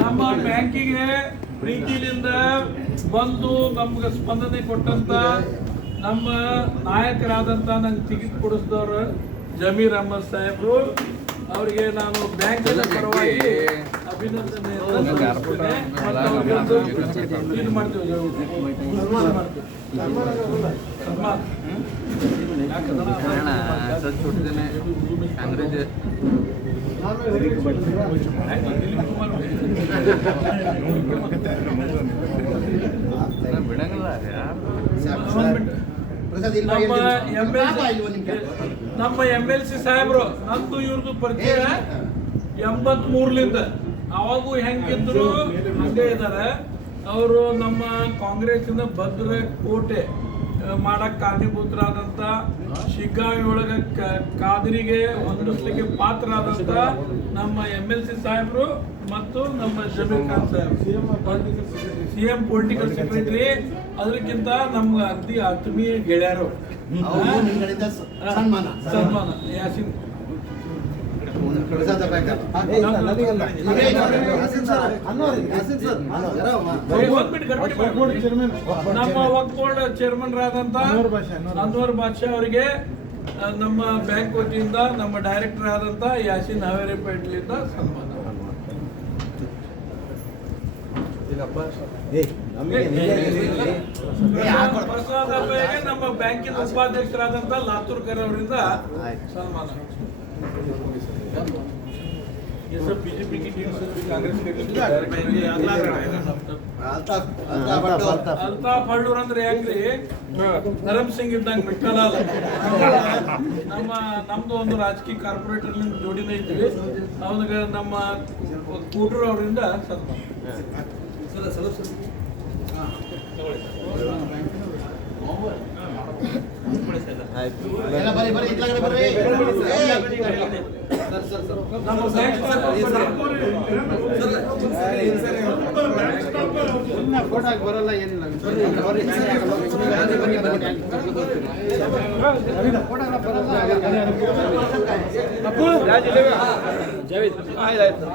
ನಮ್ಮ ಬ್ಯಾಂಕಿಗೆ ಪ್ರೀತಿಯಿಂದ ಬಂದು ನಮ್ಗೆ ಸ್ಪಂದನೆ ಕೊಟ್ಟಂತ ನಮ್ಮ ನಾಯಕರಾದಂಥ ನಂಗೆ ಟಿಕೆಟ್ ಕೊಡಿಸಿದವರು ಜಮೀರ್ ಅಹಮದ್ ಸಾಹೇಬರು ಅವರಿಗೆ ನಾನು ಬ್ಯಾಂಕಿನ ಪರವಾಗಿ ಅಭಿನಂದನೆ ಇದು ಮಾಡ್ತೀವಿ. ನಮ್ಮ MLC ಸಾಹೇಬ್ರು ನಂದು ಇವ್ರದ್ದು ಪರಿಚಯ 83ಲಿಂದ ಅವಾಗೂ ಹೆಂಗಿದ್ರು ಹಂಗೆ ಇದ್ದಾರೆ. ಅವರು ನಮ್ಮ ಕಾಂಗ್ರೆಸ್ಸಿನ ಭದ್ರ ಕೋಟೆ ಮಾಡಕ್ ಕಾರಣೀಭೂತರಾದಂಥ ಶಿಗ್ಗಾವಿ ಒಳಗ ಕಾದರಿಗೆ ಹೊಂದಿಸ್ಲಿಕ್ಕೆ ಪಾತ್ರರಾದಂಥ ನಮ್ಮ MLC ಸಾಹೇಬರು ಮತ್ತು ನಮ್ಮ Zameer Khan Saheb CM political secretary. ಅದಕ್ಕಿಂತ ನಮ್ಗೆ ಅತಿ ಆತ್ಮೀಯ ಗೆಳೆಯರು. ಸನ್ಮಾನ ಯಾಸಿನ್ ನಮ್ಮ ವಕ್ಫ್ ಬೋರ್ಡ್ ಚೇರ್ಮನ್ ರಾದಂತ ಅನ್ವರ್ ಬಾದ್ಶಾ ಅವರಿಗೆ ನಮ್ಮ ಬ್ಯಾಂಕ್ ವತಿಯಿಂದ ನಮ್ಮ ಡೈರೆಕ್ಟರ್ ಆದಂತ ಯಾಸಿನ್ ಹಾವೇರಿ ಪೇಟ್ಲಿಂದ ಸನ್ಮಾನ. ನಮ್ಮ ಬ್ಯಾಂಕಿನ ಉಪಾಧ್ಯಕ್ಷರಾದಂತ ಲಾತೂರ್ಕರ್ ಅವರಿಂದ ಸನ್ಮಾನ. बीजेपी की टीम से कांग्रेस ಅಲ್ತಾಫ್ ಹಳ್ಳೂರ್ ಅಂದ್ರೆ ಯಾಕ್ರಿ ಧರಮ್ ಸಿಂಗ್ ಇದ್ದಂಗೆ ಮಿಟ್ಟಲಾಲ್ ನಮ್ದು ಒಂದು ರಾಜಕೀಯ ಕಾರ್ಪೊರೇಟರ್ ಜೋಡಿನ ಇದ್ವಿ. ಅವನಿಗೆ ನಮ್ಮ ಕೂಟೂರು ಅವರಿಂದ ಸನ್ಮಾನ. ಬರಲ್ಲ ಏನಿಲ್ಲ ಆಯ್ತು